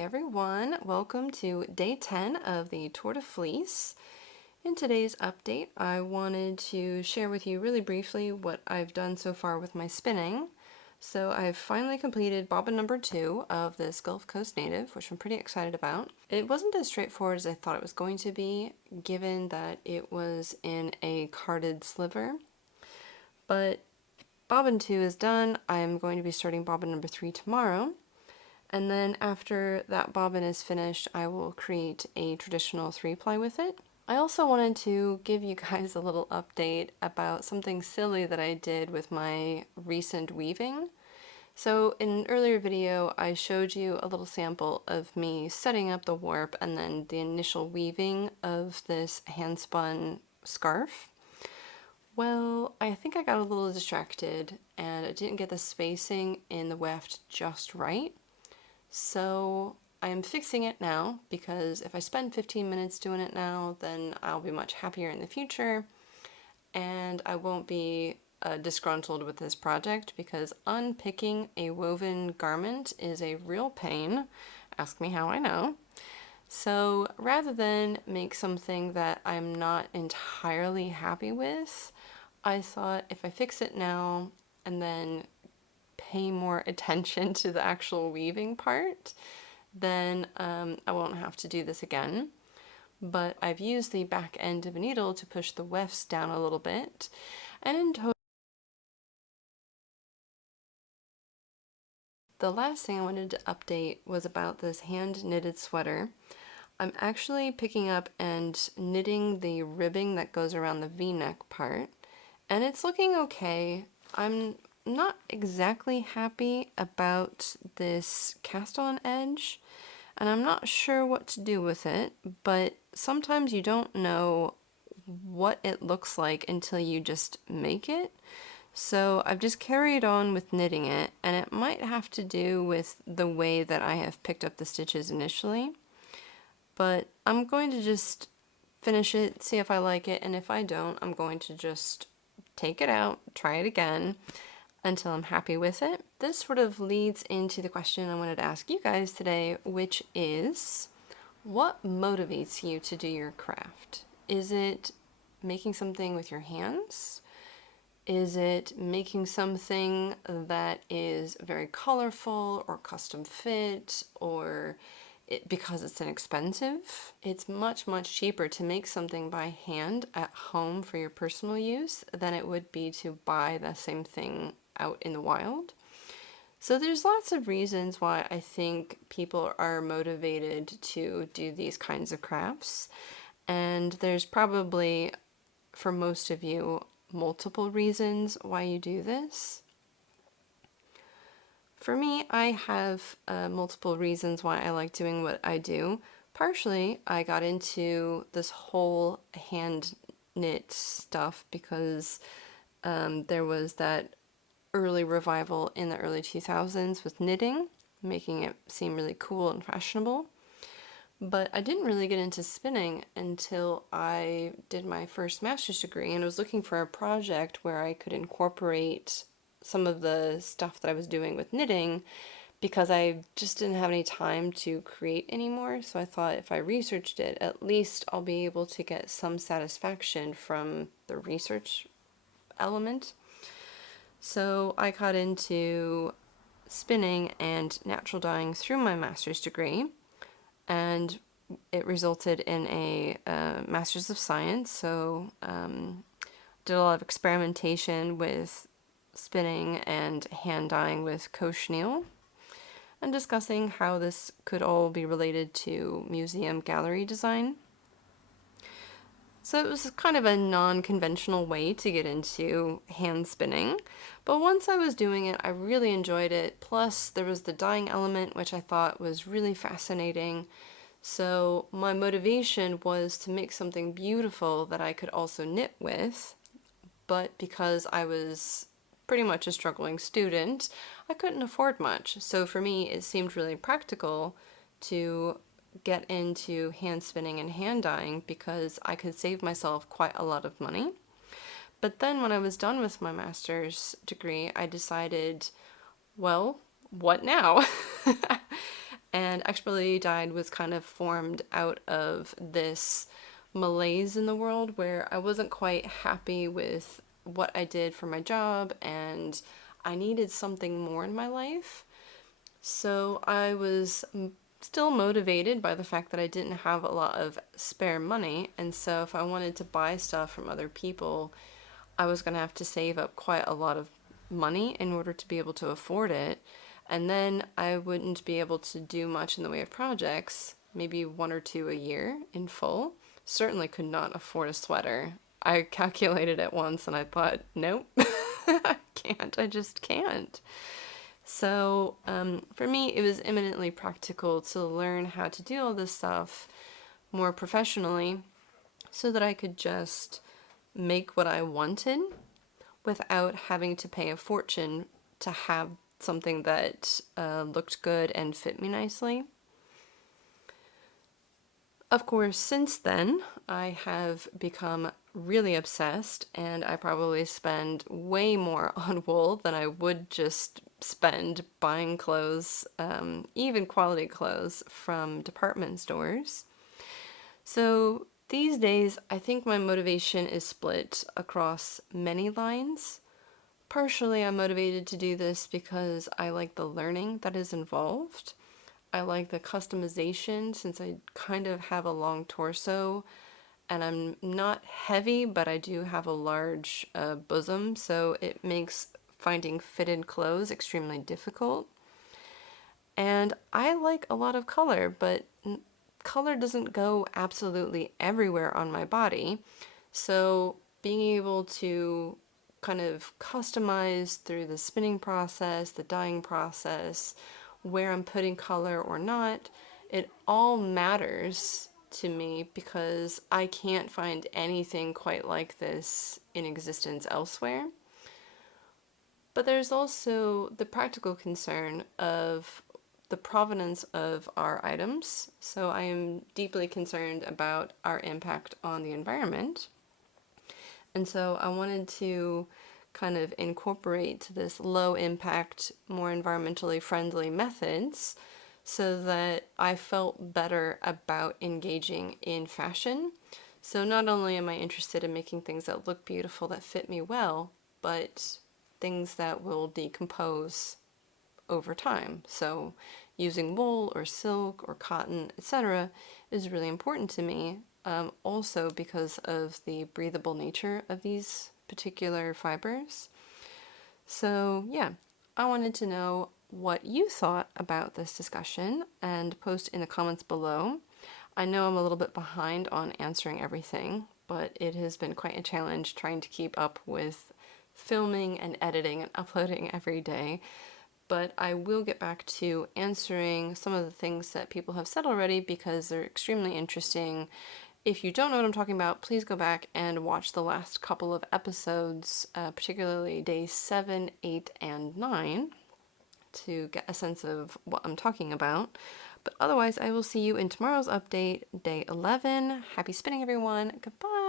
Hey everyone, welcome to day 10 of the Tour de Fleece. In today's update, I wanted to share with you really briefly what I've done so far with my spinning. So I've finally completed bobbin number 2 of this Gulf Coast native, which I'm pretty excited about. It wasn't as straightforward as I thought it was going to be, given that it was in a carded sliver. But bobbin 2 is done. I'm going to be starting bobbin number 3 tomorrow. And then after that bobbin is finished, I will create a traditional 3-ply with it. I also wanted to give you guys a little update about something silly that I did with my recent weaving. So in an earlier video, I showed you a little sample of me setting up the warp and then the initial weaving of this hand-spun scarf. Well, I think I got a little distracted and I didn't get the spacing in the weft just right. So I'm fixing it now, because if I spend 15 minutes doing it now, then I'll be much happier in the future, and I won't be disgruntled with this project, because unpicking a woven garment is a real pain. Ask me how I know. So rather than make something that I'm not entirely happy with, I thought if I fix it now and then pay more attention to the actual weaving part, then I won't have to do this again. But I've used the back end of a needle to push the wefts down a little bit, and in total, the last thing I wanted to update was about this hand knitted sweater. I'm actually picking up and knitting the ribbing that goes around the V-neck part, and it's looking okay. I'm not exactly happy about this cast-on edge, and I'm not sure what to do with it, but sometimes you don't know what it looks like until you just make it. So I've just carried on with knitting it, and it might have to do with the way that I have picked up the stitches initially, but I'm going to just finish it, see if I like it, and if I don't, I'm going to just take it out, try it again, until I'm happy with it. This sort of leads into the question I wanted to ask you guys today, which is, what motivates you to do your craft? Is it making something with your hands? Is it making something that is very colorful or custom fit, or because it's inexpensive? It's much, much cheaper to make something by hand at home for your personal use than it would be to buy the same thing out in the wild. So there's lots of reasons why I think people are motivated to do these kinds of crafts, and there's probably, for most of you, multiple reasons why you do this. For me, I have multiple reasons why I like doing what I do. Partially, I got into this whole hand knit stuff because there was that early revival in the early 2000s with knitting, making it seem really cool and fashionable. But I didn't really get into spinning until I did my first master's degree, and I was looking for a project where I could incorporate some of the stuff that I was doing with knitting, because I just didn't have any time to create anymore. So I thought if I researched it, at least I'll be able to get some satisfaction from the research element. So I got into spinning and natural dyeing through my master's degree, and it resulted in a master's of science. So did a lot of experimentation with spinning and hand dyeing with cochineal, and discussing how this could all be related to museum gallery design. So it was kind of a non-conventional way to get into hand spinning, but once I was doing it, I really enjoyed it. Plus there was the dyeing element, which I thought was really fascinating. So my motivation was to make something beautiful that I could also knit with, but because I was pretty much a struggling student, I couldn't afford much. So for me, it seemed really practical to get into hand spinning and hand dyeing because I could save myself quite a lot of money. But then when I was done with my master's degree, I decided, well, what now? And ExpertlyDyed was kind of formed out of this malaise in the world where I wasn't quite happy with what I did for my job and I needed something more in my life. So I was still motivated by the fact that I didn't have a lot of spare money. And so if I wanted to buy stuff from other people, I was going to have to save up quite a lot of money in order to be able to afford it. And then I wouldn't be able to do much in the way of projects, maybe one or two a year in full. Certainly could not afford a sweater. I calculated it once and I thought, nope, I can't. I just can't. So for me, it was eminently practical to learn how to do all this stuff more professionally so that I could just make what I wanted without having to pay a fortune to have something that looked good and fit me nicely. Of course, since then, I have become really obsessed and I probably spend way more on wool than I would just spend buying clothes, even quality clothes from department stores. So these days, I think my motivation is split across many lines. Partially, I'm motivated to do this because I like the learning that is involved. I like the customization since I kind of have a long torso and I'm not heavy, but I do have a large bosom, so it makes finding fitted clothes extremely difficult. And I like a lot of color, but color doesn't go absolutely everywhere on my body. So being able to kind of customize through the spinning process, the dyeing process, where I'm putting color or not, it all matters to me because I can't find anything quite like this in existence elsewhere. But there's also the practical concern of the provenance of our items. So I am deeply concerned about our impact on the environment. And so I wanted to kind of incorporate this low impact, more environmentally friendly methods so that I felt better about engaging in fashion. So not only am I interested in making things that look beautiful, that fit me well, but things that will decompose over time. So using wool or silk or cotton, etc. is really important to me. Also because of the breathable nature of these particular fibers. So yeah, I wanted to know what you thought about this discussion and post in the comments below. I know I'm a little bit behind on answering everything, but it has been quite a challenge trying to keep up with filming and editing and uploading every day. But I will get back to answering some of the things that people have said already because they're extremely interesting. If you don't know what I'm talking about, please go back and watch the last couple of episodes, particularly days 7, 8, and 9, to get a sense of what I'm talking about. But otherwise, I will see you in tomorrow's update, day 11. Happy spinning, everyone. Goodbye.